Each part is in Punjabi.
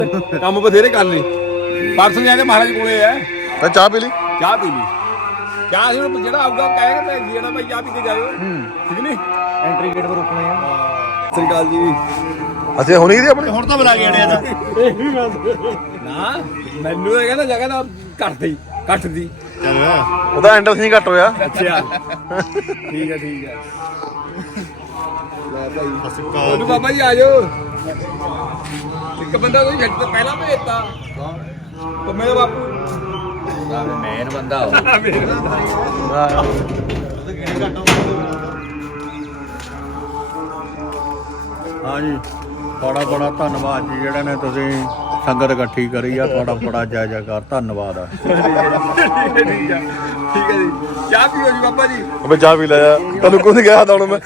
ਕੰਮ ਬਥੇਰੇ ਕਰ ਲਈ ਪਰਸੋਂ ਜਾ ਕੇ ਮਹਾਰਾਜ ਕੋਲੇ ਆ ਤਾਂ ਚਾਹ ਪੀ ਲਈ ਚਾਹ ਪੀ ਲਈ ਚਾਹ ਹੁਣ ਜਿਹੜਾ ਆਊਗਾ ਕਹੇਗਾ ਭੇਜ ਦੇਣਾ ਭਾਈ ਚਾਹ ਪੀ ਕੇ ਜਾਇਓ ਠੀਕ ਨਹੀਂ ਐਂਟਰੀ ਗੇਟ 'ਤੇ ਰੁਕਣੇ ਆ। ਸਤਿ ਸ੍ਰੀ ਅਕਾਲ ਜੀ ਅਸੀਂ ਹੁਣੀ ਦੀ ਆਪਣੇ ਹੁਣ ਤਾਂ ਬੁਲਾ ਕੇ ਆੜਿਆ ਦਾ ਨਾ ਮੈਨੂੰ ਤਾਂ ਕਹਿੰਦਾ ਜਗ੍ਹਾ ਨਾ ਕੱਟ ਦੀ ਉਹਦਾ ਐਂਡਲ ਨਹੀਂ ਘੱਟ ਹੋਇਆ ਅੱਛਾ ਠੀਕ ਹੈ ਲੈ ਭਾਈ ਉਹਨੂੰ ਬਾਬਾ ਜੀ ਆ ਜਾਓ ਇੱਕ ਬੰਦਾ ਤੁਸੀਂ ਛੱਡ ਤੋਂ ਪਹਿਲਾਂ ਭੇਜਤਾ ਤੇ ਮੇਰੇ ਬਾਪੂ ਮੇਨ ਬੰਦਾ ਹੋ ਹਾਂਜੀ ਤੁਹਾਡਾ ਬੜਾ ਧੰਨਵਾਦ ਜੀ ਜਿਹੜਾ ਨੇ ਤੁਸੀਂ ਸੰਗਤ ਇਕੱਠੀ ਕਰੀ ਆ ਤੁਹਾਡਾ ਬੜਾ ਜੈ ਜੈਕਾਰ ਧੰਨਵਾਦ ਆ ਠੀਕ ਹੈ ਜੀ ਚਾਹ ਪੀਓ ਜੀ ਬਾਬਾ ਜੀ ਅਬੇ ਚਾਹ ਪੀ ਲਿਆ ਤੈਨੂੰ ਕੁਝ ਕਿਹਾ ਤਾਂ ਹੁਣ ਮੈਂ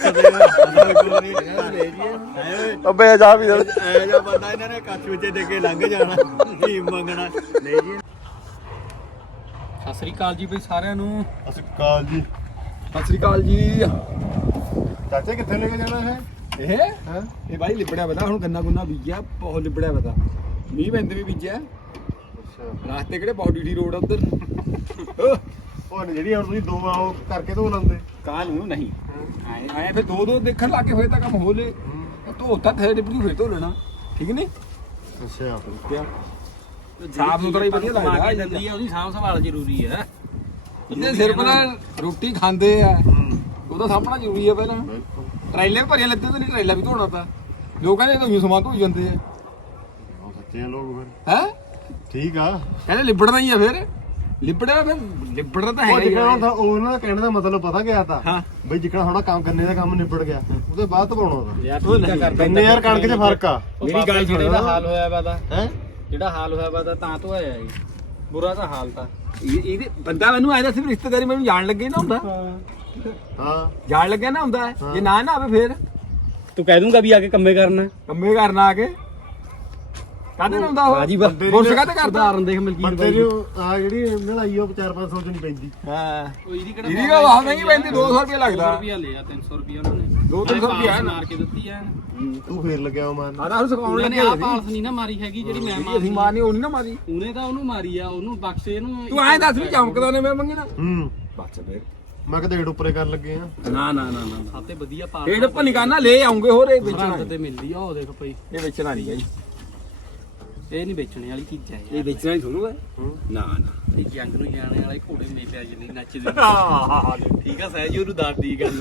ਅਬੇ ਚਾਹ ਪੀ ਲੈ ਐ ਜਾ ਬੰਦਾ ਇਹਨਾਂ ਨੇ ਕੱਚ ਵਿੱਚ ਦੇ ਕੇ ਲੰਘ ਜਾਣਾ ਭੀਮ ਮੰਗਣਾ ਨਹੀਂ ਜੀ। ਸਤਿ ਸ੍ਰੀ ਅਕਾਲ ਜੀ ਬਈ ਸਾਰਿਆਂ ਨੂੰ ਅਸਕਾਲ ਜੀ ਸਤਿ ਸ੍ਰੀ ਅਕਾਲ ਜੀ ਚਾਚੇ ਕਿੱਥੇ ਲੈ ਕੇ ਜਾਣਾ ਹੈ ਇਹ ਬਾਈ ਲਿਬੜਿਆ ਪਤਾ ਹੁਣ ਗੰਨਾ ਗੁੰਨਾ ਬੀਜਿਆ ਬਹੁਤ ਲਿਬੜਿਆ ਪਤਾ ਮੀਂਹ ਪੈਂਦੇ ਵੀ ਬੀਜਿਆ ਰਾਸਤੇ ਕਿਹੜੇ ਬਹੁਤ ਡੀਡੀ ਰੋਡ ਆ ਉਧਰ ਉਹ ਜਿਹੜੀ ਹੁਣ ਤੁਸੀਂ ਦੋ ਆਓ ਕਰਕੇ ਧੋ ਲੰਦੇ ਕਾਹ ਨੂੰ ਨਹੀਂ ਆਏ ਫਿਰ ਦੋ ਦੇਖਣ ਲੱਗੇ ਹੋਏ ਤਾਂ ਕੰਮ ਹੋ ਲੇ ਧੋਤਾ ਥੇ ਡਿਪਟੀ ਹੋਏ ਧੋ ਲੈਣਾ ਠੀਕ ਨਹੀਂ ਅੱਛਾ ਕਿਆ ਸਾਫ ਸੁਥਰਾ ਹੀ ਵਧੀਆ ਲੱਗਦਾ ਜਾਂਦੀ ਆ ਉਹਦੀ ਸਾਂਭ ਸੰਭਾਲ ਜ਼ਰੂਰੀ ਹੈ ਇਹਦੇ ਸਿਰ ਪਰ ਰੋਟੀ ਖਾਂਦੇ ਆ ਉਹਦਾ ਸਾਹਮਣਾ ਜ਼ਰੂਰੀ ਆ ਪਹਿਲਾਂ ਟਰੇਲੇ ਭਰੀਆਂ ਲੱਤੇ ਤੇ ਨਹੀਂ ਟਰੇਲਾ ਵੀ ਧੋਣਾ ਤਾਂ ਲੋਕ ਕਹਿੰਦੇ ਤਾਂ ਸਮਾਨ ਧੋਈ ਜਾਂਦੇ ਆ ਸੱਚੇ ਲੋਕ ਫਿਰ ਹੈ ਠੀਕ ਆ ਕਹਿੰਦੇ ਲਿਬੜਨਾ ਹੀ ਆ ਫਿਰ ਲਿਬੜਿਆ ਫਿਰ ਲਿਬੜਦਾ ਤਾਂ ਹੈ ਹੀ ਆ। ਉਹਨਾਂ ਦਾ ਕਹਿਣ ਦਾ ਮਤਲਬ ਪਤਾ ਗਿਆ ਤਾਂ ਹਾਂ ਬਈ ਜਿੱਕਣਾ ਥੋੜਾ ਕੰਮ ਗੰਨੇ ਦਾ ਕੰਮ ਨਿਬੜ ਗਿਆ ਉਹਦੇ ਬਾਅਦ ਧਵਾਉਣਾ ਯਾਰ ਗੰਨੇ ਯਾਰ ਕਣਕ 'ਚ ਫਰਕ ਆ ਮੇਰੀ ਗੱਲ ਸੁਣ ਜਿਹੜਾ ਹਾਲ ਹੋਇਆ ਵਾ ਦਾ ਹੈ ਜਿਹੜਾ ਹਾਲ ਹੋਇਆ ਵਾ ਦਾ ਤਾਂ ਧੋਇਆ ਜੀ ਬੁਰਾ ਤਾਂ ਹਾਲ ਤਾਂ ਇਹਦੇ ਬੰਦਾ ਮੈਨੂੰ ਆਇਆ ਸੀ ਰਿਸ਼ਤੇਦਾਰੀ ਮੈਨੂੰ ਜਾਣ ਲੱਗੇ ਨਾ ਹੁੰਦਾ ਹਾਂ ਜਾਣ ਲੱਗਿਆ ਨਾ ਹੁੰਦਾ ਜੇ ਨਾ ਆਵੇ ਫੇਰ ਤੂੰ ਕਹਿ ਦੂੰਗਾ ਵੀ ਆ ਕੇ ਕੰਮੇ ਕਰਨਾ ਕੰਮੇ ਕਰਨਾ ਆ ਕੇ ਕਾਹਦੇ ਨਾਲ ਹੁੰਦਾ ਉਹ ਬਾਜੀ ਬਾ ਗੁਰਸ ਕਾਹਤੇ ਕਰਦਾ ਉਦਾਹਰਨ ਦੇਖ ਮਲਕੀਤ ਬੰਦੇ ਬਾਈ ਨੂੰ ਆ ਜਿਹੜੀ ਮਿਲਾਈ ਉਹ 4-500 ਚ ਨਹੀਂ ਪੈਂਦੀ ਹਾਂ ਉਹ ਇਹਦੀ ਕਿਹੜਾ ਇਹਦੀ ਉਹ ਮਹਿੰਗੀ ਪੈਂਦੀ 200 ਰੁਪਏ ਲੱਗਦਾ ਰੁਪਿਆ ਲਿਆ 300 ਰੁਪਿਆ ਉਹਨਾਂ ਨੇ 200-300 ਰੁਪਏ ਆ ਨਾ ਮਾਰ ਕੇ ਦਿੱਤੀ ਐ ਤੂੰ ਫੇਰ ਲੱਗਿਆ ਉਹ ਮਾਨ ਆਹ ਹੁਣ ਸਿਖਾਉਣ ਉਹਨੇ ਲੱਗੇ ਆ ਪਾਲਸ ਨਹੀਂ ਨਾ ਮਾਰੀ ਹੈਗੀ ਜਿਹੜੀ ਮੈਂ ਅਸੀਂ ਮਾਰੀ ਮਾਰਨੀ ਉਹ ਨਹੀਂ ਨਾ ਮਾਰੀ ਉਹਨੇ ਤਾਂ ਉਹਨੂੰ ਮਾਰੀ ਆ ਉਹਨੂੰ ਬਖਸ਼ੇ ਇਹਨੂੰ ਤੂੰ ਐਂ ਦੱਸ ਵੀ ਚਮਕਦਾ ਨੇ ਮੈਂ ਮੰਗਣਾ ਹੂੰ ਬਸ ਫੇਰ ਮੈਂ ਕਿਤੇ ਢੇਡ ਉੱਪਰੇ ਕਰਨ ਲੱਗੇ ਆ ਨਾ ਸਾਤੇ ਵਧੀਆ ਪਾਲ ਇਹ ਤਾਂ ਨਿਕਾਨਾ ਲੈ ਆਉਂਗੇ ਹੋਰ ਇਹ ਵੇਚਣਾ ਸਰਹੰਦ ਤੇ ਮਿਲਦੀ ਆ ਉਹ ਦੇਖ ਪਈ ਇਹ ਵੇਚਣਾ ਨਹੀਂ ਹੈ ਜੀ ਇਹ ਨਹੀਂ ਵੇਚਣੇ ਵਾਲੀ ਚੀਜ਼ ਹੈ ਇਹ ਵੇਚਣਾ ਹੀ ਥੋੜੂ ਹੈ ਨਾ ਇਹ ਜੰਗ ਨੂੰ ਜਾਣੇ ਵਾਲੇ ਘੋੜੇ ਮੇਲੇ ਆ ਜਾਂਦੇ ਨੱਚਦੇ ਹਾਂ ਠੀਕ ਆ ਸਹਿਜ ਉਹਨੂੰ ਦੱਸਦੀ ਗੱਲ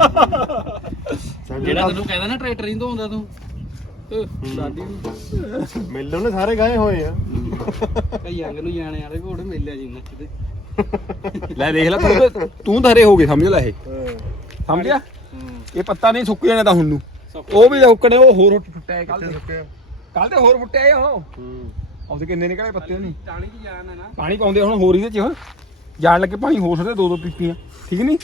ਜਿਹੜਾ ਤੈਨੂੰ ਕਹਿੰਦਾ ਨਾ ਟਰੈਕਟਰ ਨਹੀਂ ਧੋਂਦਾ ਤੂੰ ਦਾਦੀ ਨੂੰ ਮੇਲੇ ਉਹਨੇ ਸਾਰੇ ਗਾਏ ਹੋਏ ਆ ਕਈ ਜੰਗ ਨੂੰ ਜਾਣੇ ਵਾਲੇ ਘੋੜੇ ਮੇਲੇ ਆ ਜੀ ਨੱਚਦੇ ਲੈ ਦੇਖ ਲੈ ਤੂੰ ਧਰੇ ਹੋ ਗਏ ਸਮਝ ਲੈ ਇਹ ਸਮਝਿਆ ਇਹ ਪੱਤਾ ਨਹੀਂ ਸੁੱਕ ਜਾਣਾ ਤਾਂ ਹੁਣ ਨੂੰ ਉਹ ਵੀ ਉੱਕਣੇ ਉਹ ਹੋਰ ਟੁੱਟਿਆ ਕੱਲ ਤੇ ਹੋਰ ਫੁੱਟਿਆ ਉਹ ਉਹਦੇ ਕਿੰਨੇ ਨਿਕਲੇ ਪੱਤੇ ਨਹੀਂ ਟਾਣੀ ਦੀ ਜਾਨ ਹੈ ਨਾ ਪਾਣੀ ਪਾਉਂਦੇ ਹੁਣ ਹੋਰ ਇਹਦੇ ਚ ਜਾਣ ਲੱਗੇ ਪਾਣੀ ਹੋਰ ਸਕਦੇ ਦੋ ਪੀਪੀਆਂ ਠੀਕ ਨਹੀਂ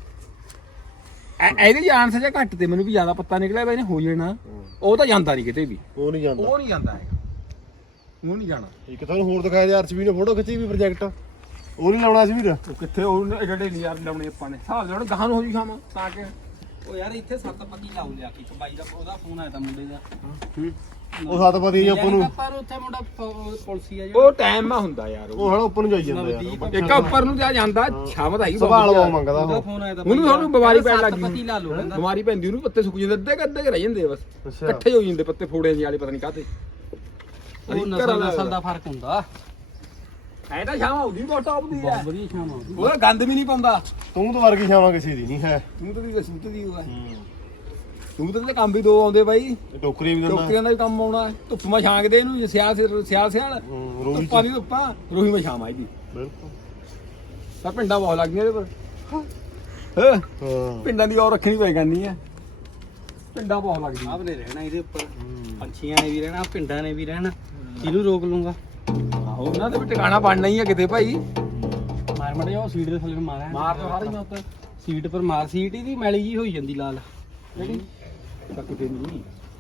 ਇਹਦੇ ਜਾਣ ਸਜਾ ਘੱਟ ਤੇ ਮੈਨੂੰ ਵੀ ਜ਼ਿਆਦਾ ਪੱਤਾ ਨਿਕਲਿਆ ਬਈ ਨੇ ਹੋ ਜਾਣਾ ਉਹ ਤਾਂ ਜਾਂਦਾ ਨਹੀਂ ਕਿਤੇ ਵੀ ਉਹ ਨਹੀਂ ਜਾਂਦਾ ਉਹ ਨਹੀਂ ਜਾਂਦਾ ਹੈਗਾ ਉਹ ਨਹੀਂ ਜਾਣਾ ਇੱਕ ਤੁਹਾਨੂੰ ਹੋਰ ਦਿਖਾਇਆ ਯਾਰ ਅਰਸ਼ਵੀ ਨੇ ਫੋਟੋ ਖਿੱਚੀ ਵੀ ਪ੍ਰੋਜੈਕਟ ਉਹ ਨਹੀਂ ਲਾਉਣਾ ਸੀ ਵੀਰ ਉਹ ਕਿੱਥੇ ਉਹ ਜਿਹੜੇ ਨਹੀਂ ਯਾਰ ਲਾਉਣੇ ਆਪਾਂ ਨੇ ਹਿਸਾਬ ਲਾਉਣ ਗਾਹਾਂ ਨੂੰ ਹੋ ਜੀ ਸ਼ਾਮ ਤਾਂ ਕਿ ਉਹ ਯਾਰ ਇੱਥੇ ਸੱਤ ਪੱਤੀ ਲਾਉ ਲਿਆ ਕਿ ਬਾਈ ਦਾ ਉਹਦਾ ਫੋਨ ਆਇਆ ਤਾਂ ਮੁੰਡੇ ਦਾ ਉਹ ਸੱਤ ਪਤੀ ਆਪਾਂ ਨੂੰ ਪਰ ਉੱਥੇ ਮੁੰਡਾ ਪੁਲਿਸੀ ਆ ਉਹ ਟਾਈਮ ਮਾ ਹੁੰਦਾ ਯਾਰ ਉਹ ਹਣਾ ਉੱਪਰ ਨੂੰ ਜਾਈ ਜਾਂਦਾ ਯਾਰ ਇੱਕ ਉੱਪਰ ਨੂੰ ਜਾ ਜਾਂਦਾ ਸ਼ਾਮ ਦਾ ਹੀ ਸਵਾਲ ਉਹ ਮੰਗਦਾ ਉਹਦਾ ਉਹ ਫੋਨ ਆਇਆ ਤਾਂ ਉਹਨੂੰ ਸਾਨੂੰ ਬਿਮਾਰੀ ਪੈਣ ਲੱਗ ਪੱਤੀ ਗਈ ਲਾ ਲਓ ਕਹਿੰਦਾ ਬਿਮਾਰੀ ਪੈਂਦੀ ਉਹਨੂੰ ਪੱਤੇ ਸੁੱਕ ਜਾਂਦੇ ਅੱਧੇ ਕੁ ਰਹਿ ਜਾਂਦੇ ਆ ਬਸ ਅੱਛਾ ਇਕੱਠੇ ਹੋ ਜਾਂਦੇ ਪੱਤੇ ਫੋੜੇ ਜਿਹੇ ਵਾਲੇ ਪਤਾ ਨਹੀਂ ਕਾਹਤੇ ਉਹ ਨਸਲ ਦਾ ਫਰਕ ਹੁੰਦਾ ਐ ਤਾਂ ਸ਼ਾਮ ਆਉਂਦੀ ਬਹੁਤ ਟੌਪ ਦੀ ਆ ਬਹੁਤ ਵਧੀਆ ਸ਼ਾਮ ਆਉਂਦੀ ਉਹਦਾ ਗੰਦ ਵੀ ਨਹੀਂ ਪਾਉਂਦਾ ਤੂੰ ਤਾਂ ਵਰਗੀ ਛਾਵਾਂ ਕਿਸੇ ਦੀ ਨਹੀਂ ਹੈ ਤੂੰ ਤਾਂ ਦੀ ਕਸੂਤ ਦੀ ਹੋਆ ਤੂੰ ਤਾਂ ਕੰਮ ਵੀ ਦੋ ਆਉਂਦੇ ਬਾਈ ਟੋਕਰੀ ਵੀ ਦਿੰਦਾ ਟੋਕਰੀਆਂ ਦਾ ਵੀ ਕੰਮ ਆਉਣਾ ਧੁੱਪ ਮਾ ਛਾਂਗਦੇ ਇਹਨੂੰ ਸਿਆਲ ਰੋਹੀ ਧੁੱਪਾਂ ਦੀ ਧੁੱਪਾਂ ਰੋਹੀ ਮਾ ਛਾਂ ਆਈਦੀ ਬਿਲਕੁਲ ਤਾਂ ਪਿੰਡਾਂ ਬਹੁਤ ਲੱਗਦੀਆਂ ਇਹਦੇ ਪਰ ਹਾਂ ਪਿੰਡਾਂ ਦੀ ਔਰ ਰੱਖਣੀ ਪੈ ਜਾਂਦੀ ਆ ਪਿੰਡਾਂ ਬਹੁਤ ਲੱਗਦੀਆਂ ਆਪ ਨੇ ਰਹਿਣਾ ਇਹਦੇ ਉੱਪਰ ਪੰਛੀਆਂ ਨੇ ਵੀ ਰਹਿਣਾ ਪਿੰਡਾਂ ਨੇ ਵੀ ਰਹਿਣਾ ਕਿਹਨੂੰ ਰੋਕ ਲੂੰਗਾ ਆਹੋ ਉਹਨਾਂ ਦੇ ਵੀ ਟਿਕਾਣਾ ਬਣਨਾ ਹੀ ਆ ਕਿਤੇ ਭਾਈ ਮਾਰ ਮੜ ਜਾ ਉਹ ਸੀਟ ਦੇ ਥੱਲੇ ਨੂੰ ਮਾਰਿਆ ਮਾਰ ਤਾਂ ਸਾਰੀ ਮੈਂ ਉੱਤੇ ਸੀਟ ਪਰ ਮਾਰ ਸੀਟ ਇਹਦੀ ਮੈਲੀ ਜੀ ਹੋਈ ਜਾਂਦੀ ਲਾਲ ਜਿਹੜੀ ਤਾਂ ਕਿਤੇ ਨਹੀਂ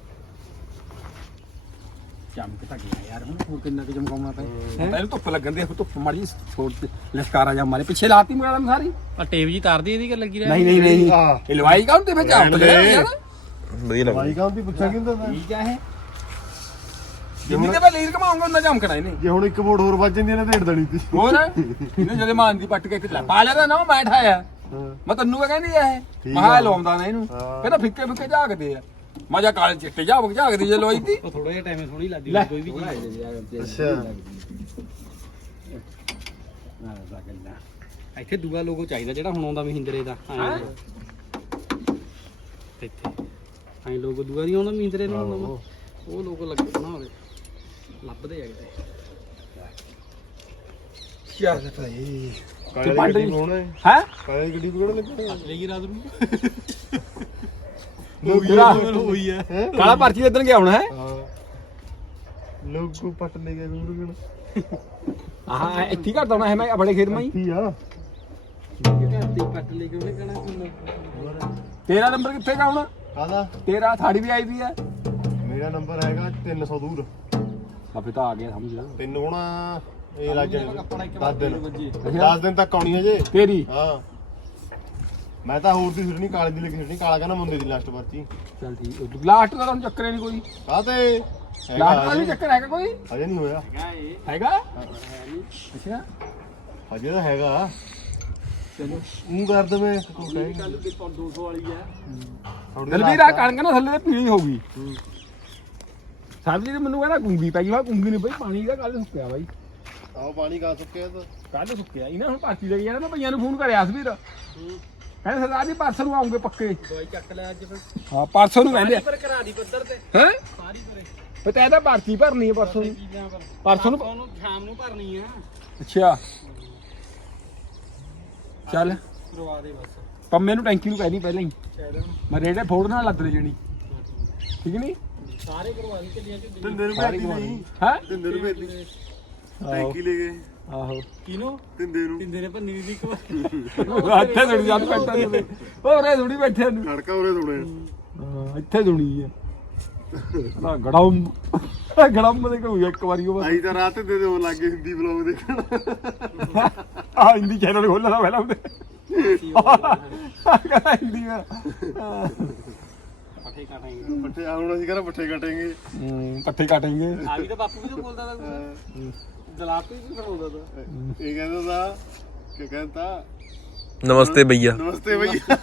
ਚਮਕ ਤਾਂ ਗਿਆ ਯਾਰ ਹੁਣ ਹੋਰ ਕਿੰਨਾ ਕੁ ਚਮਕਾਉਣਾ ਪਏ ਪਹਿਲਾਂ ਧੁੱਪ ਲੱਗਣ ਦੇ ਧੁੱਪ ਮਾਰੀ ਛੋੜ ਤੇ ਲਸ਼ਕਾਰਾ ਜਾਂ ਮਾਰੇ ਪਿੱਛੇ ਲਾਤੀ ਮੇਰਾ ਸਾਰੀ ਆ ਟੇਪ ਜੀ ਤਾਰਦੀ ਇਹਦੀ ਕਿ ਲੱਗੀ ਰਹਿ ਨਹੀਂ ਇਹ ਲਵਾਈ ਕਾਹਨ ਤੇ ਵਿੱਚ ਆਪ ਲੈ ਯਾਰ ਵਧੀਆ ਲੱਗਦਾ ਭਾਈ ਕੰਮ ਦੀ ਪੁੱਛਿਆ ਕਿੰਦਾ ਦਾ ਠੀਕ ਆ ਇਹ ਜਿੰਨੀ ਤੇ ਮੈਂ ਲੀਰ ਘਮਾਉਂਗਾ ਉਹਨਾਂ ਚਮਕਣਾ ਇਹਨੇ ਜੇ ਹੁਣ ਇੱਕ ਵੋਟ ਹੋਰ ਵੱਜ ਜਾਂਦੀ ਨੇ ਢੇੜ ਦੇਣੀ ਤੀ ਹੋਰ ਇਹਨੇ ਜਦੇ ਮਾਨ ਦੀ ਪੱਟ ਕੇ ਕਿਲਾ ਪਾ ਲਿਆ ਤਾਂ ਨਾ ਮੈਂ ਠਾਇਆ ਮੈਂ ਤੈਨੂੰ ਕਹ ਕਹਿੰਦੀ ਆ ਇਹ ਮਹਾ ਲਾਉਂਦਾ ਨਾ ਇਹਨੂੰ ਕਹਿੰਦਾ ਫਿੱਕੇ ਫਿੱਕੇ ਝਾਕਦੇ ਆ ਮਜਾ ਕਾਲੇ ਚਿੱਟੇ ਝਾਕਦੀ ਜੇ ਲੋਈ ਤੀ ਉਹ ਥੋੜਾ ਜਿਹਾ ਟਾਈਮ ਸੋਹਣੀ ਲੱਗਦੀ ਕੋਈ ਵੀ ਅੱਛਾ ਇੱਥੇ ਦੂਆ ਲੋਗੋ ਚਾਹੀਦਾ ਜਿਹੜਾ ਹੁਣ ਆਉਂਦਾ ਮਹਿੰਦਰੇ ਦਾ ਇੱਥੇ ਐਂ ਲੋਗੋ ਦੂਆ ਨਹੀਂ ਆਉਂਦਾ ਮਹਿੰਦਰੇ ਨੂੰ ਆਉਂਦਾ ਉਹ ਲੋਗੋ ਲੱਗਣਾ ਨਾ ਹੋਵੇ ਲੱਭਦੇ ਆ ਕਿਤੇ ਯਾਰ ਭਾਈ ਤੇ ਕਾਲੇ ਪੰਡ ਗੱਡੀ ਕੋਣ ਹੈ ਹੈ ਕਾਲੇ ਗੱਡੀ ਕੋਣ ਲੱਗਣਾ ਲਈ ਰਾਤ ਨੂੰ ਹੋਈ ਹੈ ਕਾਲਾ ਪਰਚੀ ਲੱਦਣ ਗਿਆ ਹੁਣ ਹੈ ਹਾਂ ਲੋਕ ਕੋ ਪੱਟ ਲੈ ਗਿਆ ਗੁਰਗਣ ਹਾਂ ਇੱਥੇ ਘਰ ਆਉਣਾ ਹੈ ਮੈਂ ਬੜੇ ਖੇਤ ਮਾਈ ਕੀ ਆ ਪੱਟ ਲੈ ਕੇ ਉਹਨੇ ਕਹਿਣਾ ਤੇਰਾ ਨੰਬਰ ਕਿੱਥੇ ਗਾ ਹੁਣ ਕਾਦਾ ਤੇਰਾ ਥਾੜੀ ਵੀ ਆਈ ਵੀ ਹੈ ਮੇਰਾ ਨੰਬਰ ਹੈਗਾ 300 ਦੂਰ ਆਪੇ ਤਾਂ ਆ ਗਿਆ ਸਮਝ ਤਿੰਨ ਹੋਣਾ ਇਹ ਲੱਗ ਜਾਣੇ 10 ਦਿਨ 10 ਦਿਨ ਤੱਕ ਆਉਣੀ ਹੈ ਜੇ ਤੇਰੀ ਹਾਂ ਮੈਂ ਤਾਂ ਹੋਰ ਦੀ ਸਿਰਣੀ ਕਾਲੇ ਦੀ ਲੱਗੀ ਸਿਰਣੀ ਕਾਲਾ ਕਹਿੰਦਾ ਮੁੰਡੇ ਦੀ ਲਾਸਟ ਪਰਚੀ ਚਲ ਠੀਕ ਲਾਸਟ ਦਾ ਤੁਹਾਨੂੰ ਚੱਕਰ ਨਹੀਂ ਕੋਈ ਕਾਤੇ ਲਾਸਟ ਦਾ ਵੀ ਚੱਕਰ ਹੈਗਾ ਕੋਈ ਹਜੇ ਨਹੀਂ ਹੋਇਆ ਹੈਗਾ ਅੱਛਾ ਹਜੇ ਤਾਂ ਹੈਗਾ ਚਲੋ ਉਹ ਕਰ ਦਵੇਂ ਕੱਲ 200 ਵਾਲੀ ਆ ਦਲਵੀਰ ਆ ਕਣਕ ਨਾ ਥੱਲੇ ਤੇ ਪੀਲੀ ਹੋ ਗਈ ਸਾਬਜੀ ਨੇ ਮੈਨੂੰ ਕਹਿੰਦਾ ਗੁੰਗੀ ਪੈ ਗਈ ਮੈਂ ਗੁੰਗੀ ਨਹੀਂ ਬਈ ਪਾਣੀ ਦਾ ਕੱਲ ਸੁੱਕਿਆ ਬਾਈ ਆਹ ਪਾਣੀ ਕਾ ਸੁੱਕਿਆ ਤਾਂ ਕੱਲ ਸੁੱਕਿਆ ਇਹਨਾਂ ਹੁਣ ਪਾਰਟੀ ਲੈ ਕੇ ਜਾਣਾ ਮੈਂ ਭਈਆਂ ਨੂੰ ਫੋਨ ਕਰਿਆ ਸਵੀਰ ਕਹਿੰਦੇ ਸਰਦਾਰ ਜੀ ਪਰਸੋਂ ਨੂੰ ਆਉਂਗੇ ਪੱਕੇ ਦਵਾਈ ਚੱਕ ਲੈ ਅੱਜ ਫਿਰ ਹਾਂ ਪਰਸੋਂ ਨੂੰ ਕਹਿੰਦੇ ਪਰ ਕਰਾ ਦੀ ਪੱਧਰ ਤੇ ਹੈ ਸਾਰੀ ਪਰੇ ਪਤਾ ਇਹਦਾ ਭਰਤੀ ਭਰਨੀ ਹੈ ਪਰਸੋਂ ਨੂੰ ਪਰਸੋਂ ਨੂੰ ਉਹਨੂੰ ਸ਼ਾਮ ਨੂੰ ਭਰਨੀ ਆ ਅੱਛਾ ਚੱਲ ਕਰਵਾ ਦੇ ਬਸ ਪੰਮੇ ਨੂੰ ਟੈਂਕੀ ਨੂੰ ਕਹਿਣੀ ਪਹਿਲਾਂ ਹੀ ਚਾਹੀਦਾ ਮੈਂ ਰੇੜੇ ਫੋੜ ਨਾਲ ਲੱਦ ਲੈ ਜਣੀ ਠੀਕ ਨਹੀਂ ਸਾਰੇ ਕਰਵਾ ਦੇ ਚੱਲੀਆਂ ਚ ਤਿੰਨ ਰੁਪਏ ਦੀ ਨਹੀਂ ਹੈ 3 ਰੁਪਏ ਦੀ ਟੈਂਕੀ ਲੈ ਗਏ ਆਹੋ ਕਿਨੂੰ ਤਿੰਦੇ ਨੂੰ ਤਿੰਦੇ ਨੇ ਭੰਨੀ ਦੀ ਇੱਕ ਵਾਰ ਇੱਥੇ ਥੋੜੀ ਜਦ ਬੈਠਾ ਨੇ ਹੋਰੇ ਥੋੜੀ ਬੈਠੇ ਨੂੰ ਖੜਕਾ ਉਰੇ ਥੋੜੇ ਹਾਂ ਇੱਥੇ ਸੁਣੀ ਹੈ ਨਾ ਗੜਮ ਗੜਮ ਦੇ ਕਹੂਗਾ ਇੱਕ ਵਾਰੀ ਉਹ ਆਈ ਤਾਂ ਰਾਤ ਦੇ ਉਹ ਲੱਗੇ ਹਿੰਦੀ ਵਲੌਗ ਦੇਖਣ ਆ ਹਿੰਦੀ ਚੈਨਲ ਖੋਲਣਾ ਪਹਿਲਾਂ ਉਹਦੇ ਕਹਿੰਦਾ ਹਿੰਦੀ ਮੈਂ ਪੱਠੇ ਕਾਟਾਂਗੇ ਪੱਠੇ ਹੁਣ ਅਸੀਂ ਕਹਿੰਦਾ ਪੱਠੇ ਕੱਟेंगे ਪੱਠੇ ਕਾਟेंगे ਆ ਵੀ ਤਾਂ ਬਾਪੂ ਵੀ ਤਾਂ ਬੋਲਦਾ ਤਾ ਦਲਾਪ ਵੀ ਬਣਾਉਂਦਾ ਤਾ ਇਹ ਕਹਿੰਦਾ ਦਾ ਕਿ ਕਹਿੰਦਾ नमस्ते भैया ਨਮਸਤੇ ਭਈਆ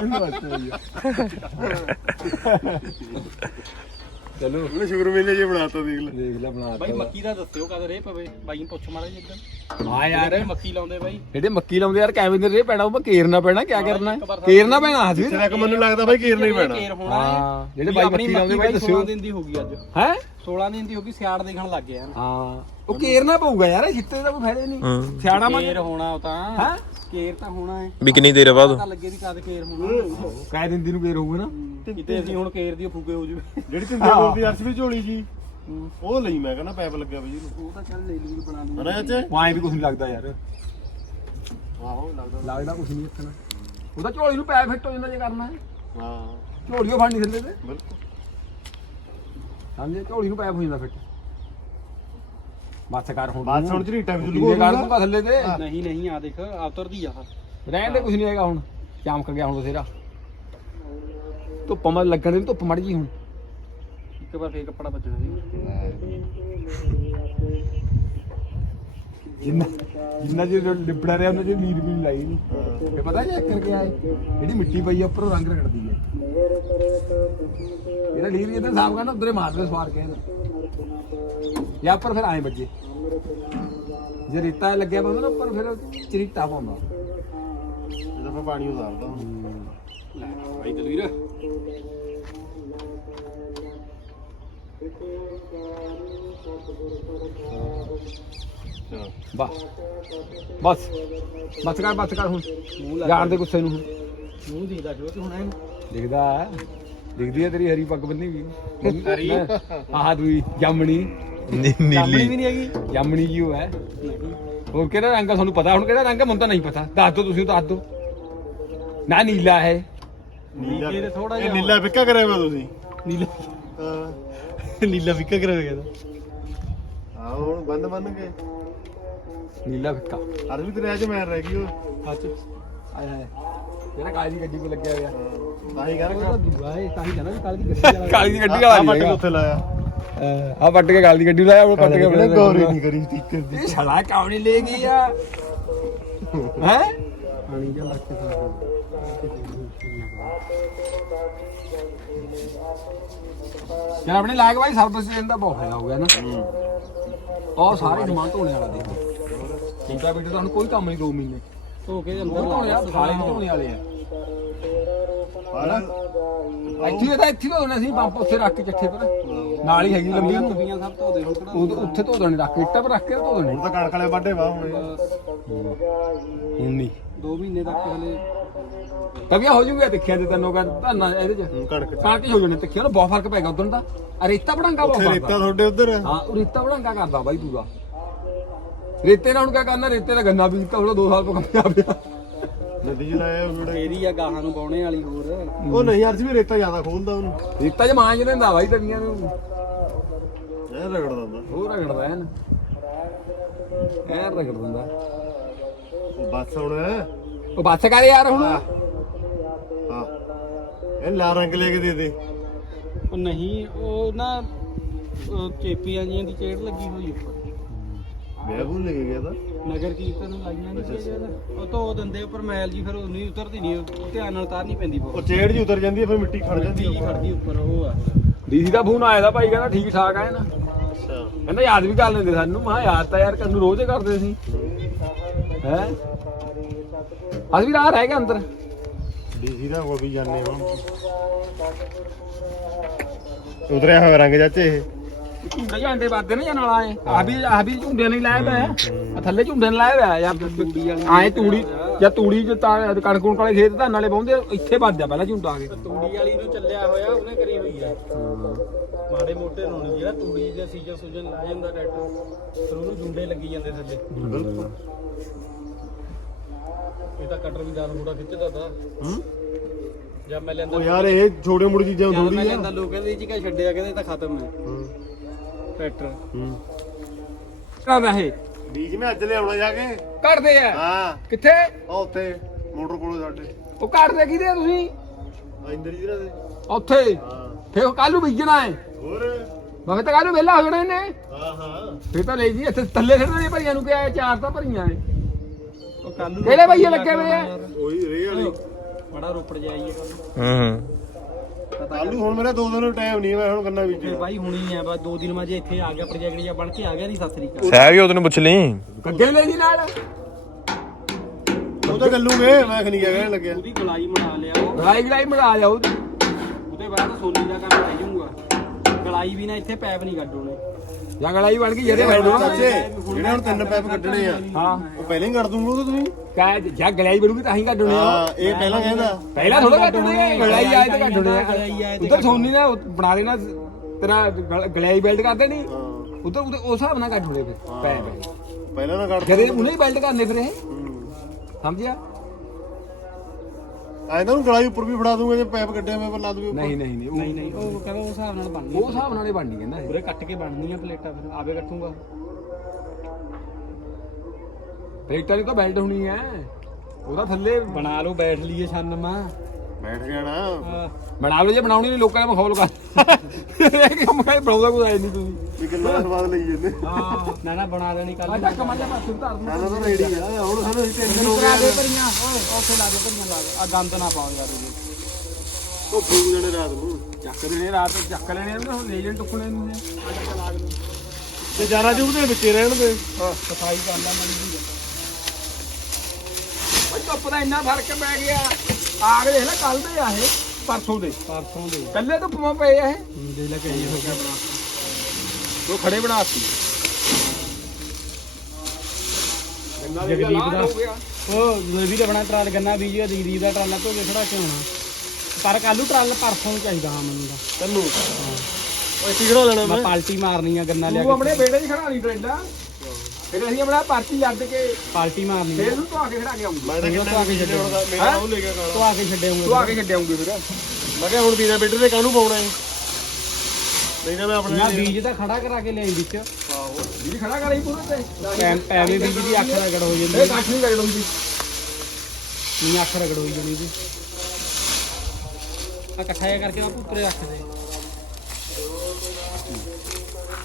ਚਲੋ ਉਹਨੇ ਸ਼ੁਕਰ ਮੇਲੇ ਜੇ ਬਣਾਤਾ ਦੇਖ ਲੈ ਦੇਖ ਲੈ ਬਣਾ ਬਾਈ ਮੱਕੀ ਦਾ ਦੱਸਿਓ ਕਦ ਰੇ ਪਵੇ ਬਾਈ ਨੂੰ ਪੁੱਛ ਮਾੜਾ ਜਿੱਦਾਂ ਹਾਂ ਯਾਰ ਮੱਕੀ ਲਾਉਂਦੇ ਬਾਈ ਜਿਹੜੇ ਮੱਕੀ ਲਾਉਂਦੇ ਯਾਰ ਕਿਵੇਂ ਦੇ ਰੇ ਪੈਣਾ ਉਹ ਕੇਰਨਾ ਪੈਣਾ ਕੀ ਕਰਨਾ ਕੇਰਨਾ ਪੈਣਾ ਹਸਵੀਰ ਤੇਰਾ ਕਿ ਮੈਨੂੰ ਲੱਗਦਾ ਬਾਈ ਕੇਰ ਨਹੀਂ ਪੈਣਾ ਕੇਰ ਹੋਣਾ ਹੈ ਹਾਂ ਜਿਹੜੇ ਬਾਈ ਮੱਕੀ ਲਾਉਂਦੇ ਬਾਈ ਦੱਸਿਓ 16 ਦਿਨ ਦੀ ਹੋ ਗਈ ਅੱਜ ਹੈ 16 ਦਿਨ ਦੀ ਹੋ ਗਈ ਸਿਆੜ ਦੇਖਣ ਲੱਗ ਗਿਆ ਹਾਂ ਉਹ ਕੇਰਨਾ ਪਊਗਾ ਯਾਰ ਛਿੱਟੇ ਦਾ ਕੋਈ ਫਾਇਦਾ ਨਹੀਂ ਸਿਆਣਾ ਮਾ ਕੇਰ ਹੋਣਾ ਉਹ ਤਾਂ ਹੈ ਕੇਰ ਤਾਂ ਹੋਣਾ ਹੈ भी कितनी देर बाद ਪਤਾ ਲੱਗੇ ਵੀ ਕਦ ਕੇਰ ਹੋਣਾ ਕਾਇ ਦਿਨ ਦੀ ਨੂੰ ਕੇਰ ਹੋਊਗਾ ਨਾ ਕਿਤੇ ਅਸੀਂ ਹੁਣ ਕੇਰ ਦੀ ਫੂਕੇ ਹੋ ਜੂਵੇ ਜਿਹੜੀ ਤਿੰਦੇ ਕੋਲ ਦੀ ਅਰਸ਼ ਵੀ ਝੋਲੀ ਜੀ ਉਹ ਲਈ ਮੈਂ ਕਹਿੰਦਾ ਪੈਪ ਲੱਗਿਆ ਬਈ ਇਹਨੂੰ ਉਹ ਤਾਂ ਚੱਲ ਲੈ ਲੂਗੀ ਬਣਾ ਦੂੰਗਾ ਹਨਾ ਚਾਚੇ ਵਾਏ ਵੀ ਕੁਝ ਨਹੀਂ ਲੱਗਦਾ ਯਾਰ ਆਹੋ ਲੱਗਦਾ ਲੱਗਦਾ ਕੁਝ ਨਹੀਂ ਇੱਥੇ ਉਹਦਾ ਝੋਲੀ ਨੂੰ ਪੈ ਫਿੱਟ ਹੋ ਜਾਂਦਾ ਜੇ ਕਰਨਾ ਹੈ ਹਾਂ ਝੋਲੀਓ ਫੜਨੀ ਥੱਲੇ ਤੇ ਬਿਲਕੁਲ ਸਮਝੇ ਝੋਲੀ ਨੂੰ ਪੈ ਹੋ ਜਾਂਦਾ ਫਿੱਟ ਬਸ ਕਰ ਹੁਣ ਬਾਤ ਸੁਣ ਝਰੀਟਾ ਵੀ ਕਿੰਨੇ ਕਰ ਦੂੰਗਾ ਥੱਲੇ ਤੇ ਨਹੀਂ ਨਹੀਂ ਆ ਦੇਖ ਆ ਉਤਰਦੀ ਆ ਰਹਿਣ ਦੇ ਕੁਝ ਨਹੀਂ ਹੈਗਾ ਹੁਣ ਚਮਕ ਗਿਆ ਹੁਣ ਬਥੇਰਾ ਧੁੱਪ ਮੜ ਲੱਗਣ ਦੀ ਧੁੱਪ ਮੜ ਗਈ ਹੁਣ ਇੱਕ ਵਾਰ ਫੇਰ ਕੱਪੜਾ ਬਚਣਾ ਸੀ ਜਿੰਨਾ ਜੇ ਲਿਬੜਾ ਰਿਹਾ ਉਹਨਾਂ ਜੇ ਨੀਰ ਵੀ ਲਾਈ ਨਹੀਂ ਇਹ ਪਤਾ ਚੈੱਕ ਕਰਕੇ ਆਏ ਜਿਹੜੀ ਮਿੱਟੀ ਪਈ ਆ ਉੱਪਰੋਂ ਰੰਗ ਰਗੜਦੀ ਹੈ ਇਹਦਾ ਲੀਰ ਜਿੱਦਾਂ ਸਾਫ ਕਰਨਾ ਉਧਰੇ ਮਾਰਦੇ ਸਵਾਰ ਕੇ ਜਾਂ ਉੱਪਰ ਫਿਰ ਆਏ ਵੱਜੇ ਜੇ ਰੇਤਾ ਲੱਗਿਆ ਪਾਉਂਦਾ ਨਾ ਉੱਪਰ ਫਿਰ ਚਰੀਟਾ ਪਾਉਂਦਾ ਇਹਦਾ ਫਿਰ ਪਾਣੀ ਉਤਾਰਦਾ ਲੈ ਬਾਈ ਦਲਵੀਰ ਬਸ ਬਸ ਕਰ ਹੁਣ ਜਾਣ ਦੇ ਗੁੱਸੇ ਨੂੰ ਹੁਣ ਮੂੰਹ ਦੀਦਾ ਜੋ ਤੇ ਹੁਣ ਇਹਨੂੰ ਦਿਖਦੀ ਹੈ ਤੇਰੀ ਹਰੀ ਪੱਗ ਬੰਨੀ ਵੀ ਹਰੀ ਆਹ ਦੂਈ ਜਾਮਣੀ ਨੀਲੀ ਵੀ ਨਹੀਂ ਹੈਗੀ ਜਾਮਣੀ ਜੀ ਉਹ ਹੈ ਹੋਰ ਕਿਹੜਾ ਰੰਗ ਆ ਤੁਹਾਨੂੰ ਪਤਾ ਹੁਣ ਕਿਹੜਾ ਰੰਗ ਹੈ ਮੈਨੂੰ ਤਾਂ ਨਹੀਂ ਪਤਾ ਦੱਸ ਦਿਓ ਤੁਸੀਂ ਦੱਸ ਦਿਓ ਨਾ ਨੀਲਾ ਹੈ ਨੀਲੇ ਤੇ ਥੋੜਾ ਇਹ ਜਿਹਾ ਨੀਲਾ ਫਿੱਕਾ ਕਰਿਆ ਵਾ ਤੁਸੀਂ ਨੀਲਾ ਹਾਂ ਨੀਲਾ ਫਿੱਕਾ ਕਰਿਆ ਗਿਆ ਆਹ ਹੁਣ ਬੰਨ ਕੇ ਨੀਲਾ ਫਿੱਕਾ ਅੱਜ ਵੀ ਤੇਰੇ ਅੱਜ ਮੈਨ ਰਹਿ ਗਈ ਉਹ ਅੱਜ ਆਇਆ ਹੈ ਜਿਹੜਾ ਕਾਲੀ ਦੀ ਗੱਡੀ ਕੋ ਲੱਗਿਆ ਹੋਇਆ ਤਾਂ ਹੀ ਕਹਿੰਦਾ ਦੂਆ ਹੈ ਤਾਂ ਹੀ ਕਹਿੰਦਾ ਵੀ ਕਾਲੀ ਦੀ ਗੱਡੀ ਵਾਲਾ ਕਾਲੀ ਦੀ ਗੱਡੀ ਵਾਲਾ ਪੱਟ ਉੱਥੇ ਲਾਇਆ ਆ ਪੱਟ ਕੇ ਗਾਲ ਦੀ ਗੱਡੀ ਲਾਇਆ ਉਹ ਪੱਟ ਕੇ ਕਿਹੜਾ ਗੌਰੀ ਨਹੀਂ ਕਰੀ ਸਟicker ਦੀ ਇਹ ਛਲਾ ਕਾਉ ਨਹੀਂ ਲੈ ਗਈ ਆ ਹੈ ਪਾਣੀ ਜਾਂ ਲੱਗ ਕੇ ਯਾਰ ਆਪਣੇ ਲਾਗ ਭਾਈ ਸਰਵਿਸ ਦੇਣ ਦਾ ਬਹੁਤ ਫਾਇਦਾ ਹੋ ਗਿਆ ਨਾ ਉਹ ਸਾਰੇ ਸਮਾਨ ਧੋਣੇ ਵਾਲਾ ਦੇਖੋ ਚਿੰਤਾ ਬੀਟੇ ਤਾਂ ਹੁਣ ਕੋਈ ਕੰਮ ਨਹੀਂ 2 ਮਹੀਨੇ ਧੋ ਕੇ ਉਹ ਅੰਦਰ ਧੋਣੇ ਆ ਸਾਲੇ ਵੀ ਧੋਣੇ ਵਾਲੇ ਆ ਇੱਥੇ ਧੋਣਾ ਸੀ ਪੰਪ ਉੱਥੇ ਰੱਖ ਕੇ ਚੱਠੇ ਪਰ ਨਾਲ ਹੀ ਹੈਗੀ ਲੰਬੀ ਨੂੰ ਤਵੀਆਂ ਸਭ ਧੋ ਦੇ ਹੁਣ ਕਿਹੜਾ ਉੱਥੇ ਧੋ ਦੇਣੇ ਰੱਖ ਕੇ ਇੱਟਾਂ ਪਰ ਰੱਖ ਕੇ ਧੋ ਦੇਣੇ ਹੁਣ ਤਾਂ ਕਣਕ ਵਾਲੇ ਵੱਡੇ ਵਾ ਹੁਣ ਹੁਣ ਨਹੀਂ 2 ਮਹੀਨੇ ਤੱਕ ਹਲੇ ਤਵੀਆਂ ਹੋ ਜੂਗਾ ਦੇਖਿਆ ਤੇ ਤੈਨੂੰ ਕਹਿੰਦਾ ਧਾਨਾ ਇਹਦੇ ਚ ਕਣਕ ਕਾਟ ਹੋ ਜਾਣੇ ਦੇਖਿਆ ਨਾ ਬਹੁਤ ਫਰਕ ਪੈਗਾ ਉਦੋਂ ਦਾ ਆ ਰੇਤਾ ਬੜਾਂਗਾ ਬਹੁਤ ਰੇਤਾ ਤੁਹਾਡੇ ਉਧਰ ਹਾਂ ਉਹ ਰੇਤਾ ਬੜਾਂਗਾ ਕਰਦਾ ਬਾਈ ਪੂਰਾ ਰੇਤੇ ਨਾਲ ਹੁਣ ਕਿਆ ਕਰਨਾ ਰੇਤੇ ਦਾ ਗੰਨਾ ਬੀਜਤਾ ਹੁਣ 2 ਸਾਲ ਤੋਂ ਕੰਮ ਆ ਪਿਆ ਨਦੀ ਚ ਲਾਇਆ ਉਹ ਫੇਰੀ ਆ ਗਾਹਾਂ ਨੂੰ ਪਾਉਣੇ ਵਾਲੀ ਹੋਰ ਉਹ ਨਹੀਂ ਅਰਜ ਵੀ ਰੇਤਾ ਜ਼ਿਆਦਾ ਖੋਲਦਾ ਉਹਨੂੰ ਰੇਤਾ ਚ ਮਾਂਜ ਲੈਂਦਾ ਬਾਈ ਤਵੀਆਂ ਨੂੰ ਇਹ ਰਗੜਦਾ ਹੁੰਦਾ ਹੋਰ ਰਗੜਦਾ ਐਨ ਰਗੜ ਦਿੰਦਾ ਉਹ ਬੱਸ ਹੁਣ ਉਹ ਬੱਸ ਕਰ ਯਾਰ ਹੁਣ ਹਾਂ ਇਹ ਲਾਲ ਰੰਗ ਲੈ ਕੇ ਦੇ ਦੇ ਉਹ ਨਹੀਂ ਉਹ ਨਾ ਚੇਪੀਆਂ ਜੀਆਂ ਦੀ ਚੇੜ ਲੱਗੀ ਹੋਈ ਉੱਪਰ ਮੈਂ ਭੁੱਲ ਗਿਆ ਤਾਂ ਨਗਰ ਕੀਰਤਨ ਨੂੰ ਲਾਈਆਂ ਨਹੀਂ ਸੀ ਉਹ ਧੋ ਦਿੰਦੇ ਉੱਪਰ ਮੈਲ ਜੀ ਫਿਰ ਉਹ ਨਹੀਂ ਉਤਰਦੀ ਨਹੀਂ ਉਹ ਧਿਆਨ ਨਾਲ ਤਾਰਨੀ ਪੈਂਦੀ ਉਹ ਚੇੜ ਜੀ ਉਤਰ ਜਾਂਦੀ ਹੈ ਫਿਰ ਮਿੱਟੀ ਖੜ ਜਾਂਦੀ ਜੀ ਖੜਦੀ ਉੱਪਰ ਉਹ ਆ ਡੀਸੀ ਦਾ ਫੋਨ ਆਇਆ ਦਾ ਭਾਈ ਕਹਿੰਦਾ ਠੀਕ ਠਾਕ ਆ ਨਾ ਅੱਛਾ ਕਹਿੰਦਾ ਯਾਦ ਵੀ ਕਰ ਲੈਂਦੇ ਸਾਨੂੰ ਮੈਂ ਕਿਹਾ ਯਾਦ ਤਾਂ ਯਾਰ ਕੰਨੂ ਰੋਜ਼ ਹੀ ਕਰਦੇ ਸੀ ਹੈ ਅਸੀਂ ਵੀ ਰਾਹ ਰਹਿ ਗਏ ਅੰਦਰ ਡੀਸੀ ਦਾ ਕੋ ਵੀ ਜਾਣੇ ਹੁਣ ਉਤਰਿਆ ਹੋਇਆ ਰੰਗ ਚਾਚੇ ਇਹ ਝੁੰਡੇ ਜਾਂਦੇ ਵੱਧਦੇ ਨੇ ਜਾਂ ਨਾਲ ਆਏ ਆ ਵੀ ਝੁੰਡੇ ਨਹੀਂ ਲਾਇਆ ਪਿਆ ਆ ਥੱਲੇ ਝੁੰਡੇ ਨਹੀਂ ਲਾਇਆ ਹੋਇਆ ਜਾਂ ਤੂੜੀ ਵਾਲੀ ਆਏ ਤੂੜੀ ਜਾਂ ਤੂੜੀ ਚ ਤਾਂ ਕਣਕ ਕੁਣਕ ਵਾਲੇ ਖੇਤ ਧਾਨ ਵਾਲੇ ਪਾਉਂਦੇ ਇੱਥੇ ਵੱਜਦਾ ਪਹਿਲਾਂ ਝੁੰਡਾ ਆ ਕੇ ਤੂੜੀ ਵਾਲੀ ਨੂੰ ਚੱਲਿਆ ਹੋਇਆ ਉਹਨੇ ਕਰੀ ਹੋਈ ਆ ਮਾੜੇ ਮੋਟੇ ਨੂੰ ਨੀ, ਜਿਹੜਾ ਤੂੜੀ ਦਾ ਸੀਜ਼ਨ ਸੂਜਨ ਲਾ ਜਾਂਦਾ ਟਰੈਕਟਰ ਫਿਰ ਉਹਨੂੰ ਜੁੰਡੇ ਲੱਗੀ ਜਾਂਦੇ ਥੱਲੇ ਇਹ ਤਾਂ ਕਟਰ ਵੀ 10 ਫੁੱਟਾ ਖਿੱਚਦਾ ਤਾ ਜਦ ਮੈਂ ਲੈਂਦਾ ਉਹ ਯਾਰ ਇਹ ਛੋਟੇ ਮੋਟੇ ਚੀਜ਼ਾਂ ਜਦ ਮੈਂ ਥੋੜੀ ਆ ਲੈਂਦਾ ਲੋਕ ਕਹਿੰਦੇ ਇਹ ਚ ਕਿਆ ਛੱਡਿਆ ਕਹਿੰਦੇ ਇਹ ਤਾਂ ਖਤਮ ਹੈ ਟਰੈਕਟਰ ਕਰਦਾ ਇਹ ਬੀਜ ਮੈਂ ਅੱਜ ਲਿਆਉਣਾ ਜਾ ਕੇ ਕੱਢਦੇ ਆ ਹਾਂ ਕਿੱਥੇ ਉਹ ਉੱਥੇ ਮੋਟਰ ਕੋਲ ਸਾਡੇ ਉਹ ਕੱਢਦੇ ਕਿਹਦੇ ਆ ਤੁਸੀਂ ਇੰਦਰ ਜੀ ਦੇ ਉੱਥੇ ਹਾਂ ਫੇਰ ਕੱਲ ਨੂੰ ਬੀਜਣਾ ਹੈ ਹੋਰ ਮੈਂ ਤਾਂ ਕੱਲ ਨੂੰ ਵਿਹਲਾ ਹੋ ਜਾਣਾ ਇਹਨੇ ਹਾਂ ਹਾਂ ਫੇਰ ਤਾਂ ਲੈ ਜੀ ਇੱਥੇ ਥੱਲੇ ਖੜਨੇ ਭਰੀਆਂ ਨੂੰ ਕਿਹਾ 4 ਤਾਂ ਭਰੀਆਂ ਐ ਉਹ ਕੱਲ ਨੂੰ ਕਿਹੜੇ ਭਈਏ ਲੱਗੇ ਹੋਏ ਆ ਉਹੀ ਰੇ ਵਾਲੀ ਬੜਾ ਰੋਪੜ ਜਾਈਏ ਕੱਲ ਨੂੰ ਹੁਣ ਮੇਰਾ 2 ਦਿਨ ਟਾਈਮ ਨਹੀਂ ਮੈਂ ਹੁਣ ਗੰਨਾ ਤੇ ਬੀਜਣਾ ਬਾਈ ਹੁਣੀ ਆ ਬਸ 2 ਦਿਨ ਮੈਂ ਜੇ ਇੱਥੇ ਆ ਗਿਆ ਪ੍ਰੋਜੈਕਟ ਜਾਂ ਬਣ ਕੇ ਆ ਗਿਆ ਨਹੀਂ ਸਤਿ ਸ੍ਰੀ ਅਕਾਲ ਸਹਿ ਵੀ ਉਹਨੂੰ ਪੁੱਛ ਲਈ ਗੱਗੇ ਲੈ ਜੀ ਨਾਲ ਉਹ ਤਾਂ ਗੱਲੂਗੇ ਮੈਂ ਖਣੀ ਕਹਿਣ ਲੱਗਿਆ ਉਹਦੀ ਗਲਾਈ ਬਣਾ ਲਿਆ ਉਹ ਲੜਾਈ ਗੜਾਈ ਬਣਾ ਜਾਓ ਉਹਦੇ ਬਾਅਦ ਸੋਨੀ ਦਾ ਕੰਮ ਰਹਿ ਜਾਊਗਾ ਗਲਾਈ ਵੀ ਨਾ ਇੱਥੇ ਪੈਪ ਨਹੀਂ ਕੱਢੋਣੇ ਜਾਂ ਗੜਾਈ ਬਣ ਗਈ ਜਿਹੜੇ ਬੈਠੋ ਚਾਚੇ ਜਿਹੜੇ ਹੁਣ 3 ਪੈਪ ਕੱਢਣੇ ਆ ਹਾਂ ਉਹ ਪਹਿਲਾਂ ਹੀ ਕੱਢ ਦੂੰਗਾ ਉਹ ਤੁਸੀਂ ਕਾ ਜਾਂ ਗੜਾਈ ਬਣੂਗੀ ਤਾਂ ਹੀ ਕੱਢਣੇ ਆ ਹਾਂ ਇਹ ਪਹਿਲਾਂ ਕਹਿੰਦਾ ਪਹਿਲਾਂ ਥੋੜਾ ਕੱਢਣੇ ਗੜਾਈ ਆਏ ਤਾਂ ਕੱਢਣੇ ਆ ਉਧਰ ਸੋਨੀ ਨੇ ਬਣਾ ਦੇਣਾ ਤੇਰਾ ਗੜਾਈ ਬਿਲਡ ਕਰਦੇ ਨਹੀਂ ਉਧਰ ਉਸ ਹਿਸਾਬ ਨਾਲ ਕੱਢਣੇ ਫਿਰ ਪੈਪ ਪਹਿਲਾਂ ਨਾ ਕੱਢ ਜਦੇ ਉਹਨੇ ਹੀ ਬਿਲਡ ਕਰਨੇ ਫਿਰ ਇਹ ਸਮਝਿਆ ਐਂ ਤਾਂ ਉਹਨੂੰ ਗਲਾਈ ਉੱਪਰ ਵੀ ਫੜਾ ਦੂੰਗਾ ਜੇ ਪੈਪ ਕੱਢਿਆ ਮੈਂ ਪਰ ਲਾ ਦੂੰਗਾ ਨਹੀਂ ਨਹੀਂ ਨਹੀਂ ਨਹੀਂ ਨਹੀਂ ਉਹ ਕਹਿੰਦਾ ਉਸ ਹਿਸਾਬ ਨਾਲ ਬਣਨੀ ਉਹ ਹਿਸਾਬ ਨਾਲ ਹੀ ਬਣਨੀ ਕਹਿੰਦਾ ਇਹ ਪੂਰੇ ਕੱਟ ਕੇ ਬਣਨੀਆਂ ਪਲੇਟਾਂ ਫਿਰ ਆਵੇ ਕੱਟੂਗਾ ਪਲੇਟਾਂ ਦੀ ਤਾਂ ਬੈਲਟ ਹੋਣੀ ਐ ਉਹਦਾ ਥੱਲੇ ਬਣਾ ਲਓ ਬੈਠ ਲਈਏ ਛੰਨ ਮਾਂ ਬੈਠ ਗਿਆ ਨਾ ਬਣਾ ਲਓ ਜੇ ਬਣਾਉਣੀ ਨਹੀਂ ਲੋਕਾਂ ਨੇ ਮਖੌਲ ਕਰ ਇਹ ਕੰਮ ਕਾਇ ਬਣਾਉਂਦਾ ਕੋਈ ਆਏ ਨਹੀਂ ਤੁਸੀਂ ਵੀ ਕਿੰਨਾ ਸਵਾਦ ਲਈ ਜਾਂਦੇ ਹਾਂ ਨਾ ਨਾ ਬਣਾ ਦੇਣੀ ਕੱਲ ਅੱਛਾ ਕਮਾਂਡਾ ਪਾਸੇ ਧਰ ਦੂੰ ਸਾਨੂੰ ਤਾਂ ਰੈਡੀ ਆ ਹੁਣ ਸਾਨੂੰ ਅਸੀਂ ਟੈਨਸ਼ਨ ਹੋ ਕਰਾ ਗਿਆ ਦੇ ਭਰੀਆਂ ਓਏ ਉੱਥੇ ਲਾ ਦੇ ਭਰੀਆਂ ਲਾ ਦੇ ਆ ਗੰਦ ਨਾ ਪਾਓ ਯਾਰ ਇਹਦੇ ਉਹ ਫੂਕ ਜਾਣੇ ਰਾਤ ਨੂੰ ਚੱਕ ਲੈਣੇ ਰਾਤ ਚੱਕ ਲੈਣੇ ਨੇ ਹੁਣ ਲੈ ਲੈਣ ਟੁਕਣੇ ਨੇ ਤੇ ਜਾਰਾ ਜੂਬ ਦੇ ਵਿੱਚੇ ਰਹਿਣ ਦੇ ਸਫਾਈ ਕਰ ਲਾ ਮਨ ਦੀ ਓਏ ਧੁੱਪ ਦਾ ਇੰਨਾ ਫਰਕ ਪੈ ਗਿਆ ਆਗ ਦੇਖ ਲੈ ਕੱਲ ਦੇ ਆ ਇਹ ਪਰਸੋਂ ਦੇ ਕੱਲੇ ਧੁੱਪਾਂ ਪਏ ਆ ਇਹ ਦੇ ਲੈ ਕੇ ਆਈ ਹੋ ਗਿਆ ਬਣਾ ਉਹ ਖੜੇ ਬਣਾਤੀ ਗੰਨਾ ਦੇ ਜਗਦੀਪ ਦਾ ਹੋ ਗਿਆ ਉਹ ਗੋਭੀ ਦਾ ਬਣਾ ਟਰਾਲ ਗੰਨਾ ਬੀਜਿਆ ਦੀਦੀ ਦਾ ਟਰਾਲਾ ਧੋ ਕੇ ਖੜਾ ਕੇ ਆਉਣਾ ਪਰ ਕੱਲੂ ਟਰਾਲ ਪਰਸੋਂ ਨੂੰ ਚਾਹੀਦਾ ਹਾਂ ਮੈਨੂੰ ਤਾਂ ਤੈਨੂੰ ਓਏ ਟਿਕੜਾ ਲੈਣਾ ਮੈਂ ਪਾਲਟੀ ਮਾਰਨੀ ਆ ਗੰਨਾ ਲਿਆ ਤੂੰ ਆਪਣੇ ਬੇੜੇ 'ਚ ਖੜਾ ਨਹੀਂ ਟਰੇਲਾ ਫਿਰ ਅਸੀਂ ਆਪਣਾ ਪਾਰਟੀ ਲੱਦ ਕੇ ਪਾਲਟੀ ਮਾਰਨੀ ਫੇਰ ਨੂੰ ਧਵਾ ਕੇ ਖੜਾ ਕੇ ਆਉਂਗਾ ਮੈਂ ਤਾਂ ਕਿੰਨਾ ਆ ਕੇ ਛੱਡਿਆ ਮੇਰਾ ਉਹ ਲੈ ਗਿਆ ਕਾਲਾ ਤੂੰ ਆ ਕੇ ਛੱਡੇਉਂਗਾ ਤੂੰ ਆ ਕੇ ਛੱਡਿਆਉਂਗੇ ਫਿਰ ਮੈਂ ਕਿਹਾ ਹੁਣ ਬਿਨਾ ਬੇਟੇ ਦੇ ਕਾਹਨੂੰ ਪਾਉਣਾ ਹੈ ਨਹੀਂ ਤਾਂ ਮੈਂ ਆਪਣੇ ਨਾ ਬੀਜ ਤਾਂ ਖੜਾ ਕਰਾ ਕੇ ਲਿਆਈ ਵਿੱਚ ਜੀ ਖੜਾ ਕਰਾਈ ਪੂਰੇ ਤੇ ਪੈਵੇਂ ਬੀਜ ਦੀ ਅੱਖ ਰਗੜ ਹੋ ਜਾਂਦੀ ਇਹ ਕੱਖ ਨਹੀਂ ਕਰ ਲਉਂਦੀ ਨਹੀਂ ਅੱਖ ਰਗੜ ਹੋਈ ਜਾਣੀ ਦੀ ਆ ਇਕੱਠਾ ਜਿਹਾ ਕਰਕੇ ਆ ਪੁੱਤਰੇ ਰੱਖ ਦੇ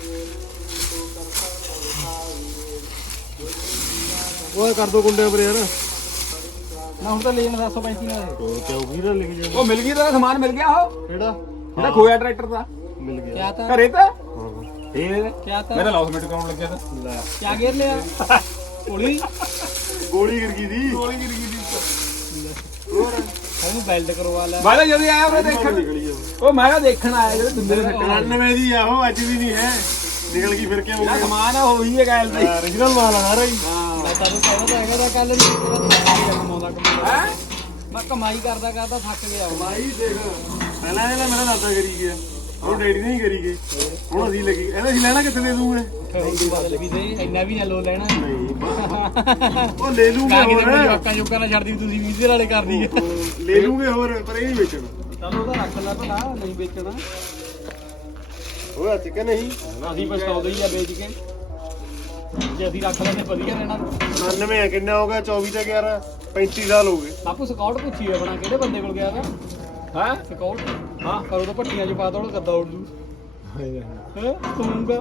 ਉਹ ਕਰ ਦੋ ਕੁੰਡੇ ਪਰ ਯਾਰ ਨਾ ਹੁਣ ਤਾਂ ਲੈ ਜਾਣਾ 735 ਨਾਲ ਹੋਰ ਕਿਉਂ ਵੀ ਨਾ ਲਿਖ ਜਾ ਉਹ ਮਿਲ ਗਈ ਤੇਰਾ ਸਮਾਨ ਮਿਲ ਗਿਆ ਉਹ ਕਿਹੜਾ ਜਿਹੜਾ ਖੋਇਆ ਟਰੈਕਟਰ ਦਾ ਮਿਲ ਗਿਆ ਕਿਆ ਤਾਂ ਘਰੇ ਤਾਂ ਹਾਂ ਇਹ ਕਿਆ ਤਾਂ ਮੇਰਾ ਲੌਸ ਮਿੰਟ ਕਰਾਉਣ ਲੱਗਿਆ ਤਾਂ ਲੈ ਕਿਆ ਗੇਰ ਲਿਆ ਗੋਲੀ ਗੋਲੀ ਗਿਰ ਗਈ ਦੀ ਗੋਲੀ ਗਿਰ ਗਈ ਹੋਰ ਉਹਨੂੰ ਬੈਲਟ ਕਰਵਾ ਲੈ ਮੈਂ ਤਾਂ ਜਦੋਂ ਆਇਆ ਮੈਂ ਦੇਖਣ ਨਿਕਲੀ ਜਾ ਉਹ ਮੈਂ ਤਾਂ ਦੇਖਣ ਆਇਆ ਜਿਹੜੇ ਦੁੰਦੇ ਦੇ ਸੱਟੇ 99 ਦੀ ਆ ਉਹ ਅੱਜ ਵੀ ਨਹੀਂ ਹੈ ਨਿਕਲ ਗਈ ਫਿਰ ਕਿਉਂ ਜਿਹੜਾ ਸਮਾਨ ਆ ਉਹ ਹੀ ਹੈ ਗੈਲ ਦਾ ਹੀ origignal ਮਾਲ ਆ ਸਾਰਾ ਹੀ ਮੈਂ ਤੁਹਾਨੂੰ ਕਹਿੰਦਾ ਤਾਂ ਹੈਗਾ ਤਾਂ ਕੱਲ ਨਹੀਂ ਤੇਰਾ ਕਮਾਉਂਦਾ ਹੈ ਮੈਂ ਕਮਾਈ ਕਰਦਾ ਥੱਕ ਗਿਆ ਭਾਈ ਦੇਖ ਪਹਿਲਾਂ ਇਹਦਾ ਮੇਰਾ ਦਾਦਾ ਕਰੀ ਗਿਆ ਉਹ ਡੈਡੀ ਨੇ ਹੀ ਕਰੀ ਗਏ ਹੁਣ ਅਸੀਂ ਲੱਗੀ ਇਹਦਾ ਅਸੀਂ ਲੈਣਾ ਕਿੱਥੇ ਦੇ ਦੂੰਗੇ ਫਿਰ ਬਦਲ ਵੀ ਦੇ ਇੰਨਾ ਵੀ ਨਾ ਲੋ ਲੈਣਾ ਨਹੀਂ ਉਹ ਲੈ ਲੂਗੇ ਕਾਗੀ ਦੇ ਹੋਰ ਜਵਾਕਾਂ ਜੋਕਾਂ ਨਾਲ ਛੱਡਦੀ ਤੁਸੀਂ 20 ਵਾਲੇ ਕਰਦੀ ਹੈ ਲੈ ਲੂਗੇ ਹੋਰ ਪਰ ਇਹ ਨਹੀਂ ਵੇਚਣਾ ਚਲੋ ਉਹਦਾ ਰੱਖ ਲੈ ਭਲਾ ਨਹੀਂ ਵੇਚਣਾ ਹੋਇਆ ਚਿਕਨ ਨਹੀਂ ਅਸੀਂ ਪਛਤਾਉਂਦੇ ਹੀ ਆ ਵੇਚ ਕੇ ਜੇ ਅਸੀਂ ਰੱਖ ਲੈਂਦੇ ਵਧੀਆ ਰਹਿਣਾ 99 ਕਿੰਨਾ ਹੋ ਗਿਆ 24 ਤੇ 11 35 ਸਾਲ ਹੋ ਗਏ ਬਾਪੂ ਸਕਾਊਟ ਪੁੱਛੀ ਆਪਣਾ ਕਿਹੜੇ ਬੰਦੇ ਕੋਲ ਗਿਆ ਤਾਂ ਹੈ ਸਕਾਊਟ ਹਾਂ ਕਰੋ ਤਾਂ ਭੱਟੀਆਂ ਚ ਪਾ ਦੋ ਉਹ ਕੱਦਾ ਉੜ ਜੂ ਹੈ ਤੂੰਗਾ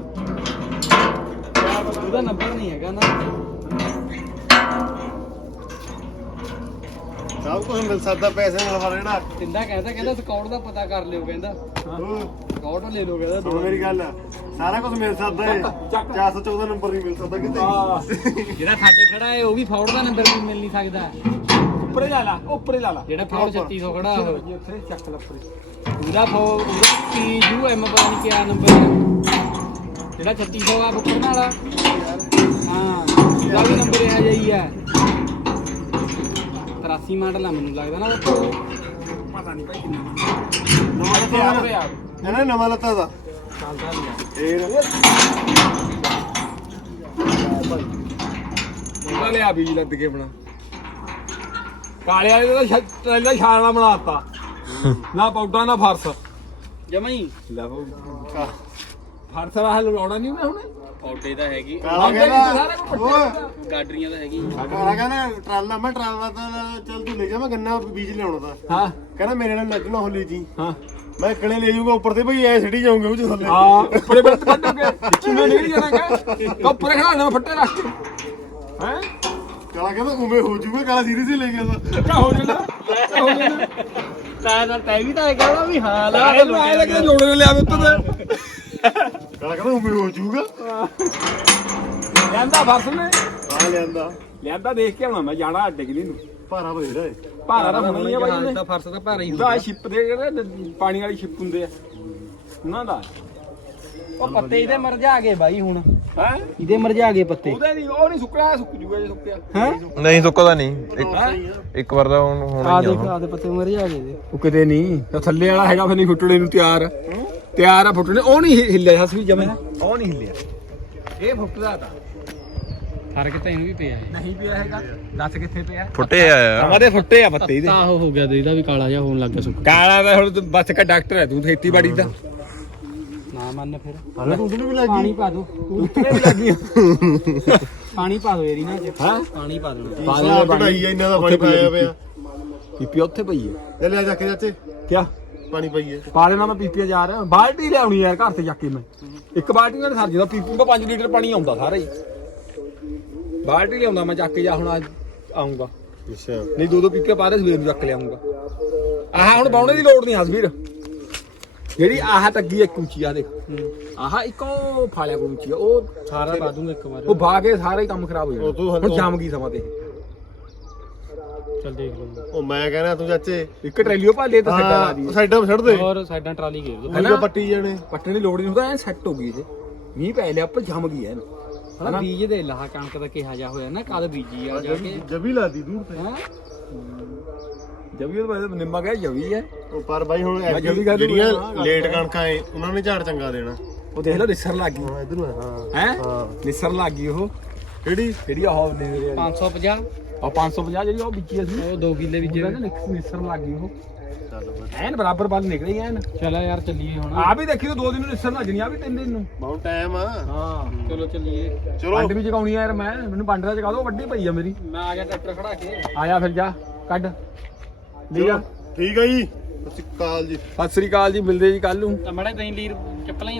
ਉਹਦਾ ਨੰਬਰ ਨਹੀਂ ਹੈਗਾ ਨਾ ਸਭ ਕੁਝ ਮਿਲ ਸਕਦਾ ਪੈਸੇ ਨਾਲ ਵਾਲਾ ਜਿਹੜਾ ਤਿੰਦਾ ਕਹਿੰਦਾ ਸਕਾਊਟ ਦਾ ਪਤਾ ਕਰ ਲਿਓ ਕਹਿੰਦਾ ਸਕਾਊਟ ਲੈ ਲਓ ਕਹਿੰਦਾ ਸੁਣ ਮੇਰੀ ਗੱਲ ਸਾਰਾ ਕੁਝ ਮਿਲ ਸਕਦਾ ਹੈ 414 ਨੰਬਰ ਨਹੀਂ ਮਿਲ ਸਕਦਾ ਕਿਤੇ ਜਿਹੜਾ ਸਾਡੇ ਖੜਾ ਹੈ ਉਹ ਵੀ ਫੌੜ ਦਾ ਨੰਬਰ ਵੀ ਮਿਲ ਨਹੀਂ ਸਕਦਾ ਉੱਪਰੇ ਲਾ ਲਾ ਉੱਪਰੇ ਲਾ ਲਾ ਜਿਹੜਾ ਫੌੜ 3600 ਖੜਾ ਉਹ ਉੱਥੇ ਚੱਕ ਲੈ ਉੱਪਰੇ ਉਹਦਾ ਫੌੜ ਉਹਦਾ PUM ਪਤਾ ਨਹੀਂ ਕਿਆ ਨੰਬਰ ਹੈ ਜਿਹੜਾ 3600 ਆ ਬੁੱਕਰ ਨਾਲ ਹਾਂ ਉਹਦਾ ਵੀ ਨੰਬਰ ਇਹ ਜਾਈ ਹੈ 83 ਮਾਡਲ ਆ ਮੈਨੂੰ ਲੱਗਦਾ ਨਾ ਉਹ ਪਤਾ ਨਹੀਂ ਭਾਈ ਕਿੰਨਾ ਨਵਾਂ ਉੱਥੇ ਆ ਉਰੇ ਆ ਇਹਨਾਂ ਨਵਾਂ ਲੱਤਾ ਦਾ ਚੱਲਦਾ ਨਹੀਂ ਆ ਫੇਰ ਉਹਦਾ ਲਿਆ ਬੀਜ ਲੱਦ ਕੇ ਆਪਣਾ ਕਾਲੇ ਵਾਲੇ ਦਾ ਟ੍ਰੇਲਰ ਛਾਲਣਾ ਬਣਾਤਾ ਨਾ ਪੌਡਾ ਨਾ ਫਰਸ ਜਮਾ ਹੀ ਲੈ ਫਰਸ ਵਾਲਾ ਲਾਉਣਾ ਨਹੀਂ ਉਹਨੇ ਹੁਣ ਪੌਡੇ ਤਾਂ ਹੈਗੀ ਕਾਲਾ ਕਹਿੰਦਾ ਉਹ ਗਾਡਰੀਆਂ ਤਾਂ ਹੈਗੀ ਕਾਲਾ ਕਹਿੰਦਾ ਟਰਾਲਾ ਮੈਂ ਟਰਾਲਾ ਤਾਂ ਚੱਲ ਤੂੰ ਲੈ ਜਾ ਮੈਂ ਗੰਨਾ ਬੀਜ ਲਿਆਉਣਾ ਤਾਂ ਹਾਂ ਕਹਿੰਦਾ ਮੇਰੇ ਨਾਲ ਲੱਗਣਾ ਹੋਲੀ ਜੀ ਹਾਂ ਮੈਂ ਇਕਲੇ ਲੈ ਜਾਊਂਗਾ ਉੱਪਰ ਤੇ ਭਈ ਐ ਸਿੱਟੀ ਜਾਊਂਗੇ ਉਹ ਚ ਥੱਲੇ ਹਾਂ ਉੱਪਰੇ ਬੈਠ ਕੱਢੋਗੇ ਕਿਵੇਂ ਨਿਕਲ ਜਾਣਾ ਕਿ ਉੱਪਰੇ ਖੜਾਣਾ ਫੱਟੇ ਰੱਖ ਕੇ ਹੈ ਕਾਲਾ ਕਹਿੰਦਾ ਉਵੇਂ ਹੋ ਜੂਗਾ ਕਾਲਾ ਸੀਰੀਅਸ ਹੀ ਲੈ ਗਿਆ ਤਾਂ ਕਿਆ ਹੋ ਜਾਣਾ ਕਿਆ ਹੋ ਜਾਣਾ ਤਾਂ ਤੈ ਵੀ ਤਾਂ ਕਹਿੰਦਾ ਵੀ ਹਾਂ ਇਹਨੂੰ ਆਏ ਲੱਗੇ ਲੋੜੇ ਨੇ ਲਿਆਵੇ ਉੱਤੇ ਕਾਲਾ ਕਹਿੰਦਾ ਉਵੇਂ ਹੋ ਜੂਗਾ ਲਿਆਂਦਾ ਫਰਸ ਨੇ ਆ ਲਿਆਂਦਾ ਲਿਆਂਦਾ ਦੇਖ ਕੇ ਆਉਣਾ ਮੈਂ ਜਾਣਾ ਅੱਡੇ ਕਿਲੀ ਨੂੰ ਭਾਰਾ ਬਥੇਰਾ ਏ ਭਾਰਾ ਤਾਂ ਹੋਣਾ ਹੀ ਆ ਬਾਈ ਉਹਨੇ ਤਾਂ ਫਰਸ ਤਾਂ ਭਾਰਾ ਹੀ ਉਹਦਾ ਸ਼ਿਪ ਦੇ ਜਿਹੜੇ ਪਾਣੀ ਵਾਲੀ ਸ਼ਿਪ ਹੁੰਦੇ ਆ ਉਹਨਾਂ ਦਾ ਉਹ ਪੱਤੇ ਇਹਦੇ ਮਰਝਾ ਗਏ ਬਾਈ ਹੁਣ ਹੈ ਇਹਦੇ ਮਰਝਾ ਗਏ ਪੱਤੇ ਉਹਦੇ ਨਹੀਂ ਉਹ ਨਹੀਂ ਸੁੱਕਣਾ ਸੁੱਕ ਜੂਗਾ ਜੇ ਸੁੱਕਿਆ ਹੈ ਨਹੀਂ ਸੁੱਕਦਾ ਨਹੀਂ ਇੱਕ ਵਾਰ ਦਾ ਹੁਣ ਹੋਣਾ ਆ ਹੀ ਆ ਦੇਖ ਆ ਦੇ ਪੱਤੇ ਮਰਝਾ ਗਏ ਦੇ ਉਹ ਕਿਤੇ ਨਹੀਂ ਉਹ ਥੱਲੇ ਵਾਲਾ ਹੈਗਾ ਫਿਰ ਨਹੀਂ ਫੁੱਟਣੇ ਨੂੰ ਤਿਆਰ ਆ ਫੁੱਟਣੇ ਉਹ ਨਹੀਂ ਹਿੱਲਿਆ ਸਸ ਵੀ ਜਮੇ ਉਹ ਨਹੀਂ ਹਿੱਲਿਆ ਇਹ ਫੁੱਟਦਾ ਤਾਂ ਫਰਕ ਤਾਂ ਇਹਨੂੰ ਵੀ ਪਿਆ ਹੈ ਨਹੀਂ ਪਿਆ ਹੈਗਾ ਦੱਸ ਕਿੱਥੇ ਪਿਆ ਫੁੱਟੇ ਆ আমাদের ਫੁੱਟੇ ਆ ਪੱਤੇ ਇਹਦੇ ਤਾਂ ਉਹ ਹੋ ਗਿਆ ਤੇ ਇਹਦਾ ਵੀ ਕਾਲਾ ਜਿਹਾ ਹੋਣ ਲੱਗ ਗਿਆ ਸੁੱਕ ਕਾਲਾ ਦਾ ਹੁਣ ਬੱਸ ਕਾ ਡਾਕਟਰ ਹੈ ਤੂੰ ਖੇਤੀਬਾੜੀ ਦਾ ਨਾ ਮੰਨ ਫਿਰ ਹਾਲੇ ਤੂੰ ਵੀ ਲੱਗ ਪਾਣੀ ਗਈ ਪਾ ਦੋ ਉੱਤੇ ਵੀ ਲੱਗੀ ਪਾਣੀ ਪਾ ਦੋ ਯਾਰੀ ਨਾ ਚ ਹਾਂ ਪਾਣੀ ਪਾ ਦੇਣਾ ਸਾਹ ਚੜਾਈ ਆ ਇਹਨਾਂ ਦਾ ਪਾਣੀ ਪਾਇਆ ਪਿਆ ਪੀਪੀ ਉੱਥੇ ਪਈ ਹੈ ਲੈ ਲਿਆ ਜਾ ਕੇ ਚਾਚੇ ਕਿਆ ਪਾਣੀ ਪਾਈਏ ਪਾ ਦੇਣਾ ਮੈਂ ਪੀਪੀ ਜਾ ਰਿਹਾ ਬਾਲਟੀ ਲਿਆਉਣੀ ਯਾਰ ਘਰ ਤੇ ਜਾ ਕੇ ਮੈਂ ਇੱਕ ਬਾਲਟੀ ਨਾਲ ਸਰ ਜਾਂਦਾ ਪੀਪੀ ਮੈਂ 5 ਲੀਟਰ ਪਾਣੀ ਆਉਂਦਾ ਸਾਰਾ ਹੀ ਬਾਲਟੀ ਲਿਆਉਂਦਾ ਮੈਂ ਚੱਕ ਕੇ ਜਾ ਹੁਣ ਆਉਂਗਾ ਅੱਛਾ ਨਹੀਂ ਦੋ ਪੀਪੇ ਪਾ ਦੇ ਸਵੇਰ ਨੂੰ ਚੱਕ ਲਿਆਉਂਗਾ ਆਹ ਹੁਣ ਬਾਉਣੇ ਦੀ ਲੋੜ ਨਹੀਂ ਹਸਵੀਰ ਜਿਹੜੀ ਆਹ ਟੱਗੀ ਇੱਕ ਉੱਚੀ ਆ ਦੇਖ ਆਹ ਇੱਕੋ ਫਾਲਿਆ ਕੋਲ ਉੱਚੀ ਆ ਉਹ ਸਾਰਾ ਪਾ ਦੂੰਗਾ ਇੱਕ ਵਾਰ ਉਹ ਭਾ ਕੇ ਸਾਰਾ ਹੀ ਕੰਮ ਖਰਾਬ ਹੋ ਉਹ ਤੂੰ ਜਾਣਾ ਹੁਣ ਜੰਮ ਗਈ ਸਮਾਂ ਤੇ ਚੱਲ ਦੇਖ ਲਓ ਉਹ ਮੈਂ ਕਹਿੰਦਾ ਤੂੰ ਚਾਚੇ ਇੱਕ ਟਰੈਲੀਓ ਭਾਲੇ ਤਾਂ ਸੱਟਾ ਲਾ ਦੀ ਸਾਈਡਾਂ ਛੱਡ ਦੇ ਹੋਰ ਸਾਈਡਾਂ ਟਰਾਲੀ ਘੇਰ ਦੋ ਉਹਦਾ ਪੱਟੀ ਜਾਣੇ ਪੱਟਣ ਦੀ ਲੋੜ ਨਹੀਂ ਹੁੰਦਾ ਐ ਸੈੱਟ ਹੋ ਗਈ ਇਹ ਮੀਂਹ ਪੈ ਲਿਆ ਉੱਪਰ ਜੰਮ ਗਈ ਐ ਹਣਾ ਬੀਜ ਦੇ ਲਾਹ ਕਣਕ ਦਾ ਕਿਹਾ ਜਾ ਹੋਇਆ ਨਾ ਕਦ ਬੀਜੀ ਆ ਜਾ ਕੇ ਜਬੀ ਲਾਦੀ ਦੂਰ ਤੇ ਹਾਂ ਜਵੀ ਉਹ ਨਿੰਮਾ ਗਿਆ ਜਵੀ ਐ ਉਹ ਪਰ ਬਾਈ ਹੁਣ ਮੈਂ ਜਲਦੀ ਕਰ ਦੂੰ, ਜਿਹੜੀਆਂ ਹਾਂ, ਲੇਟ ਕਣਕਾਂ ਏ ਉਹਨਾਂ ਨੇ ਝਾੜ ਚੰਗਾ ਦੇਣਾ ਉਹ ਦੇਖ ਲਓ ਨਿਸਰ ਲੱਗ ਗਈ ਹਾਂ ਇਧਰ ਨੂੰ ਹਾਂ ਹੈ ਹਾਂ ਨਿਸਰ ਲੱਗ ਗਈ ਉਹ ਕਿਹੜੀ ਜਿਹੜੀ ਉਹ ਨੇ 550 ਉਹ 550 ਜਿਹੜੀ ਉਹ ਵਿੱਚੀ ਅਸੀਂ ਉਹ 2 ਕਿੱਲੇ ਵਿੱਚ ਨਿਸਰ ਲੱਗ ਗਈ ਉਹ ਐਨ ਬਰਾਬਰ ਵੱਲ ਨਿਕਲੀ ਐਨ ਚਲੋ ਯਾਰ ਚੱਲੀਏ ਹੁਣ ਆ ਵੀ ਦੇਖੀ ਤੂੰ 2 ਦਿਨ ਨੂੰ ਨਿਸਰ ਲੱਜਣੀ ਆ ਵੀ 3 ਦਿਨ ਨੂੰ ਬਹੁਤ ਟਾਈਮ ਆ ਹਾਂ ਚਲੋ ਚੱਲੀਏ ਚਲੋ ਪੰਡ ਵੀ ਚਕਾਉਣੀ ਆ ਯਾਰ ਮੈਂ ਮੈਨੂੰ ਪੰਡ ਦਾ ਚਕਾ ਦੋ ਵੱਡੀ ਪਈ ਆ ਮੇਰੀ ਮੈਂ ਆ ਗਿਆ ਟਰੈਕਟਰ ਖੜਾ ਕੇ ਆਇਆ ਫਿਰ ਜਾ ਕੱਢ ਲੈ ਜਾ ਠੀਕ ਆ ਜੀ ਸਤਿ ਸ਼੍ਰੀ ਅਕਾਲ ਜੀ ਸਤਿ ਸ੍ਰੀ ਅਕਾਲ ਜੀ ਮਿਲਦੇ ਜੀ ਕੱਲ ਨੂੰ ਤਾਂ ਮੜਾ ਦਹੀਂ ਲੀਰ ਚੱਪਲਾਂ ਹੀ